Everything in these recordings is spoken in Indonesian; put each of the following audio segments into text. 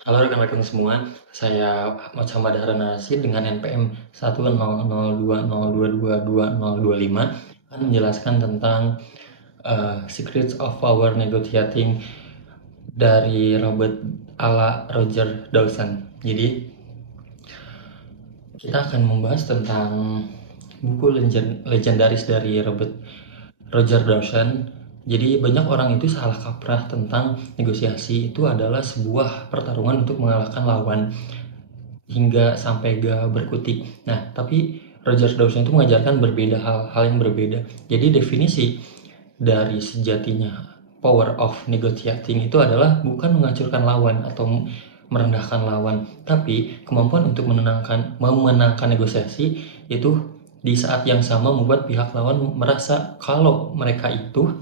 Halo rekan-rekan semua, saya Muhammad Harun Nasir dengan NPM 10020222025 akan menjelaskan tentang Secrets of Power Negotiating dari Robert ala Roger Dawson. Jadi kita akan membahas tentang buku legendaris dari Roger Dawson. Jadi banyak orang itu salah kaprah tentang negosiasi itu adalah sebuah pertarungan untuk mengalahkan lawan hingga sampai gak berkutik. Nah, tapi Roger Dawson itu mengajarkan hal-hal yang berbeda. Jadi definisi dari sejatinya power of negotiating itu adalah bukan menghancurkan lawan atau merendahkan lawan, tapi kemampuan untuk memenangkan negosiasi itu di saat yang sama membuat pihak lawan merasa kalau mereka itu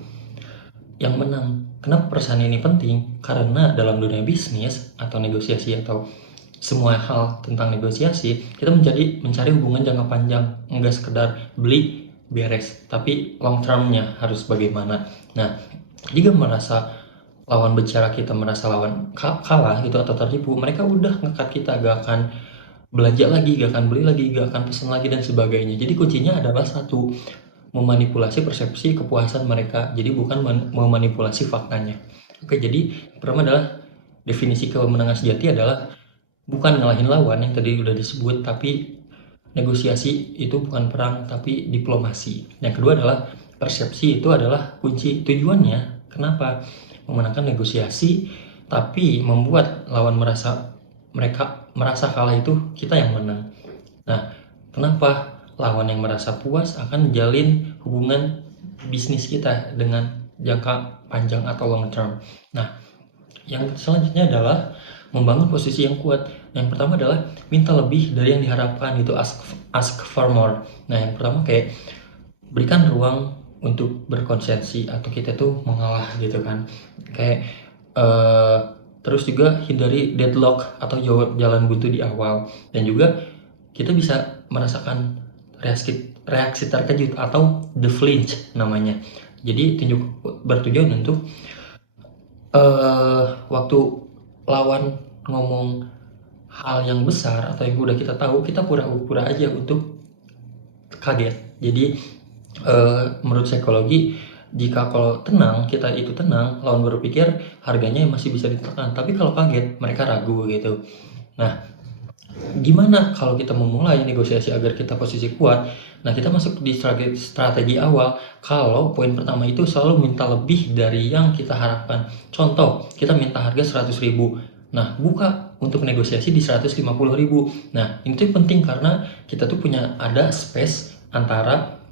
yang menang. Kenapa perusahaan ini penting? Karena dalam dunia bisnis atau negosiasi atau semua hal tentang negosiasi, kita mencari hubungan jangka panjang, enggak sekedar beli beres, tapi long termnya harus bagaimana. Nah, jika lawan bicara kita merasa lawan kalah gitu atau tertipu, mereka udah ngekat kita, gak akan belanja lagi, gak akan beli lagi, gak akan pesan lagi dan sebagainya. Jadi kuncinya adalah satu, memanipulasi persepsi kepuasan mereka, jadi bukan memanipulasi faktanya. Oke, jadi pertama adalah definisi kemenangan sejati adalah bukan ngalahin lawan yang tadi udah disebut, tapi negosiasi itu bukan perang tapi diplomasi. Yang kedua adalah persepsi itu adalah kunci tujuannya. Kenapa memenangkan negosiasi tapi membuat lawan mereka merasa kalah, itu kita yang menang. Nah, kenapa lawan yang merasa puas akan menjalin hubungan bisnis kita dengan jangka panjang atau long term. Nah, yang selanjutnya adalah membangun posisi yang kuat. Yang pertama adalah minta lebih dari yang diharapkan, itu ask for more. Nah, yang pertama kayak berikan ruang untuk berkonsensi atau kita tuh mengalah gitu kan. Kayak terus juga hindari deadlock atau jalan buntu di awal, dan juga kita bisa merasakan reaksi terkejut atau the flinch namanya. Jadi bertujuan untuk waktu lawan ngomong hal yang besar atau yang udah kita tahu, kita pura-pura aja untuk kaget. Jadi menurut psikologi, jika kalau tenang, kita itu tenang, lawan berpikir harganya masih bisa ditekan, tapi kalau kaget mereka ragu gitu. Nah, gimana kalau kita memulai negosiasi agar kita posisi kuat? Nah, kita masuk di strategi awal. Kalau poin pertama itu selalu minta lebih dari yang kita harapkan. Contoh, kita minta harga 100.000. Nah, buka untuk negosiasi di 150.000. Nah, itu penting karena kita tuh ada space antara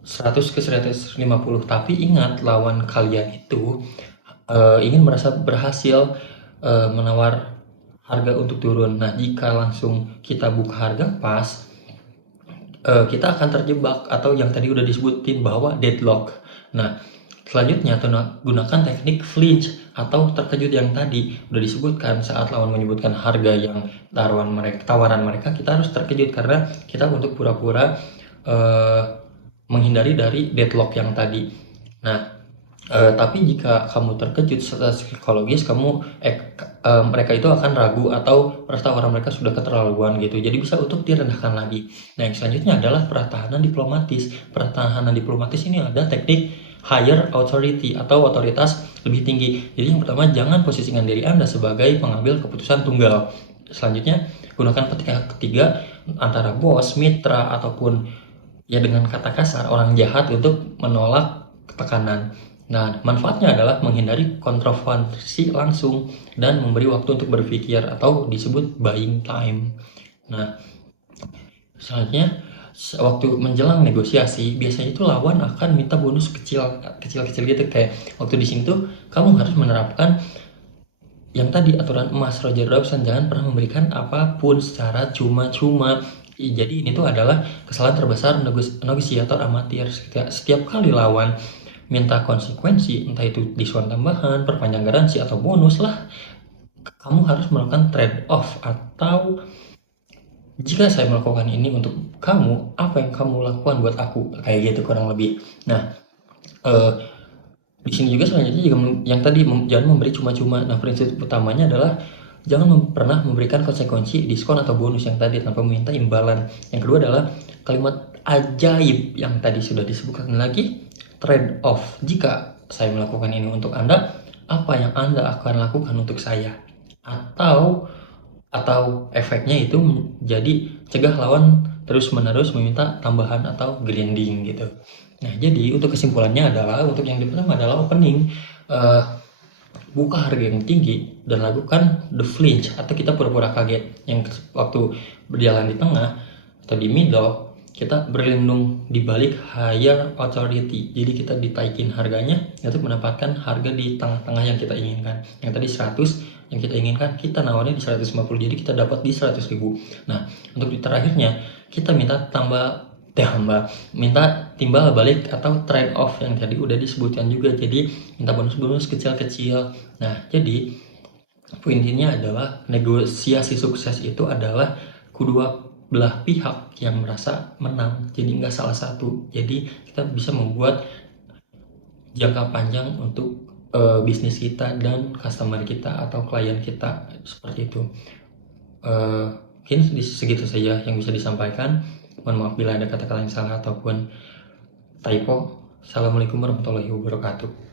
100 ke 150. Tapi ingat, lawan kalian itu ingin merasa berhasil menawar harga untuk turun. Nah, jika langsung kita buka harga pas, kita akan terjebak atau yang tadi udah disebutin bahwa deadlock. Nah, selanjutnya gunakan teknik flinch atau terkejut yang tadi udah disebutkan. Saat lawan menyebutkan harga yang tawaran mereka, kita harus terkejut karena kita untuk pura-pura menghindari dari deadlock yang tadi. Nah, tapi jika kamu terkejut secara psikologis, mereka itu akan ragu atau tawaran mereka sudah keterlaluan gitu. Jadi bisa untuk direndahkan lagi. Nah, yang selanjutnya adalah pertahanan diplomatis. Pertahanan diplomatis ini ada teknik higher authority atau otoritas lebih tinggi. Jadi yang pertama, jangan posisikan diri Anda sebagai pengambil keputusan tunggal. Selanjutnya, gunakan pihak ketiga antara bos, mitra, ataupun ya dengan kata kasar orang jahat untuk menolak tekanan. Nah, manfaatnya adalah menghindari kontroversi langsung dan memberi waktu untuk berpikir atau disebut buying time. Nah, selanjutnya waktu menjelang negosiasi, biasanya itu lawan akan minta bonus kecil-kecil gitu. Kayak waktu di sini tuh kamu harus menerapkan yang tadi aturan emas Roger Dawson, jangan pernah memberikan apapun secara cuma-cuma. Jadi ini tuh adalah kesalahan terbesar negosiator amatir. Setiap kali lawan minta konsekuensi, entah itu diskon tambahan, perpanjang garansi, atau bonus lah, kamu harus melakukan trade off. Atau jika saya melakukan ini untuk kamu, apa yang kamu lakukan buat aku, kayak gitu kurang lebih. Nah, di sini juga selanjutnya juga yang tadi jangan memberi cuma-cuma. Nah, prinsip utamanya adalah pernah memberikan konsekuensi diskon atau bonus yang tadi tanpa meminta imbalan. Yang kedua adalah kalimat ajaib yang tadi sudah disebutkan lagi, trade off. Jika saya melakukan ini untuk Anda, apa yang Anda akan lakukan untuk saya? Atau efeknya itu menjadi cegah lawan terus-menerus meminta tambahan atau grinding gitu. Nah, jadi untuk kesimpulannya adalah, untuk yang pertama adalah opening, buka harga yang tinggi dan lakukan the flinch atau kita pura-pura kaget, yang waktu berjalan di tengah atau di middle kita berlindung di balik higher authority. Jadi kita ditaikin harganya untuk mendapatkan harga di tengah-tengah yang kita inginkan. Yang tadi 100 yang kita inginkan, kita nawarnya di 150, jadi kita dapat di 100.000. Nah, untuk di terakhirnya kita minta minta timbal balik atau trade off yang tadi udah disebutkan juga. Jadi minta bonus-bonus kecil-kecil. Nah, jadi poinnya adalah negosiasi sukses itu adalah kedua belah pihak yang merasa menang, jadi nggak salah satu. Jadi kita bisa membuat jangka panjang untuk bisnis kita dan customer kita atau klien kita, seperti itu. Mungkin segitu saja yang bisa disampaikan. Mohon maaf bila ada kata-kata yang salah ataupun typo. Assalamualaikum warahmatullahi wabarakatuh.